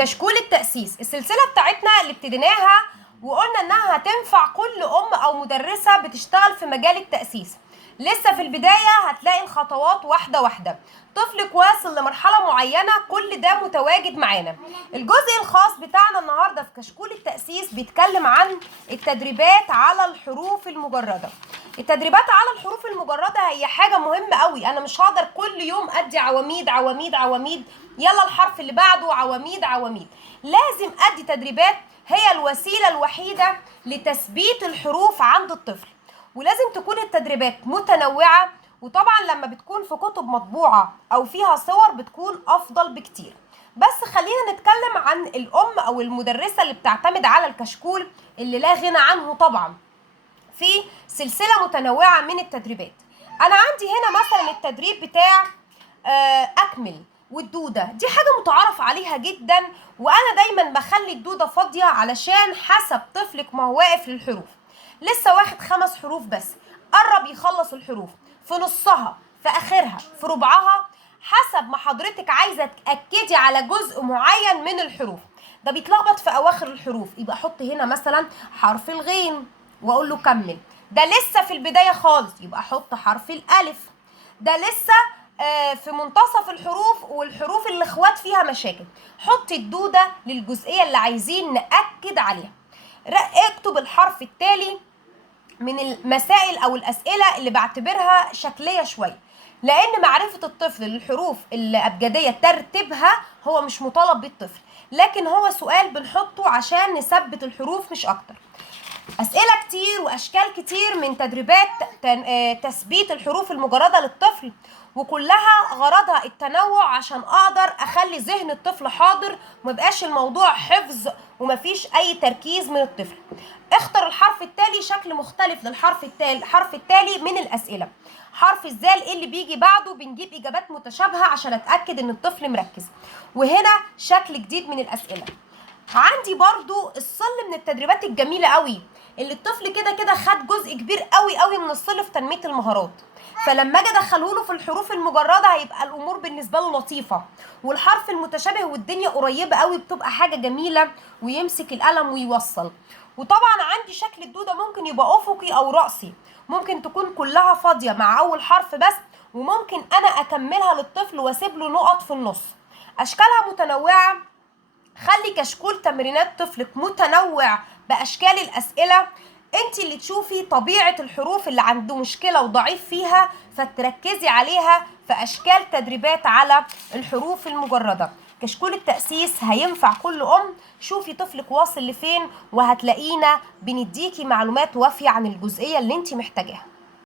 كشكول التأسيس، السلسلة بتاعتنا اللي ابتديناها وقلنا انها هتنفع كل ام او مدرسة بتشتغل في مجال التأسيس. لسه في البداية هتلاقي الخطوات واحدة واحدة، طفلك واصل لمرحلة معينة كل ده متواجد معانا. الجزء الخاص بتاعنا النهاردة في كشكول التأسيس بيتكلم عن التدريبات على الحروف المجردة. التدريبات على الحروف المجردة هي حاجة مهمة قوي، انا مش هقدر كل يوم ادي عواميد عواميد عواميد، يلا الحرف اللي بعده عواميد عواميد. لازم ادي تدريبات، هي الوسيلة الوحيدة لتثبيت الحروف عند الطفل، ولازم تكون التدريبات متنوعة، وطبعا لما بتكون في كتب مطبوعة او فيها صور بتكون افضل بكتير. بس خلينا نتكلم عن الام او المدرسة اللي بتعتمد على الكشكول اللي لا غنى عنه طبعا في سلسلة متنوعة من التدريبات. انا عندي هنا مثلا التدريب بتاع اكمل والدودة، دي حاجة متعارف عليها جدا، وانا دايما بخلي الدودة فاضية علشان حسب طفلك ما هو واقف للحروف، لسه واخد 5 حروف بس، قرب يخلص الحروف في نصها في اخرها في ربعها، حسب ما حضرتك عايزة تأكدي على جزء معين من الحروف. ده بيتلخبط في اواخر الحروف، يبقى احط هنا مثلا حرف الغين واقول له كمل. ده لسه في البداية خالص، يبقى احط حرف الالف. ده لسه في منتصف الحروف والحروف اللي اخوات فيها مشاكل، حط الدودة للجزئية اللي عايزين نأكد عليها. اكتب الحرف التالي من المسائل او الاسئلة اللي بعتبرها شكلية شوية، لان معرفة الطفل للحروف الابجدية ترتيبها هو مش مطالب بالطفل، لكن هو سؤال بنحطه عشان نثبت الحروف مش اكتر. أسئلة كتير وأشكال كتير من تدريبات تثبيت الحروف المجردة للطفل، وكلها غرضها التنوع عشان أقدر أخلي ذهن الطفل حاضر ومبقاش الموضوع حفظ ومفيش أي تركيز من الطفل. اختر الحرف التالي شكل مختلف للحرف التالي. الحرف التالي من الأسئلة حرف الزال، اللي بيجي بعده بنجيب إجابات متشابهة عشان أتأكد إن الطفل مركز، وهنا شكل جديد من الأسئلة. عندي برضو الصل من التدريبات الجميلة قوي، اللي الطفل كده كده خد جزء كبير قوي قوي من الصل في تنمية المهارات، فلما اجي ادخله له في الحروف المجردة هيبقى الامور بالنسبة له لطيفة، والحرف المتشابه والدنيا قريبة قوي بتبقى حاجة جميلة، ويمسك القلم ويوصل. وطبعا عندي شكل الدودة ممكن يبقى افقي او رأسي، ممكن تكون كلها فاضية مع اول حرف بس، وممكن انا اكملها للطفل واسيب له نقط في النص. اشكالها متنوعة، خلي كشكول تمرينات طفلك متنوع بأشكال الأسئلة، انت اللي تشوفي طبيعة الحروف اللي عنده مشكلة وضعيف فيها فتركزي عليها في أشكال تدريبات على الحروف المجردة. كشكول التأسيس هينفع كل أم، شوفي طفلك واصل لفين وهتلاقينا بنديكي معلومات وافية عن الجزئية اللي انت محتاجاها.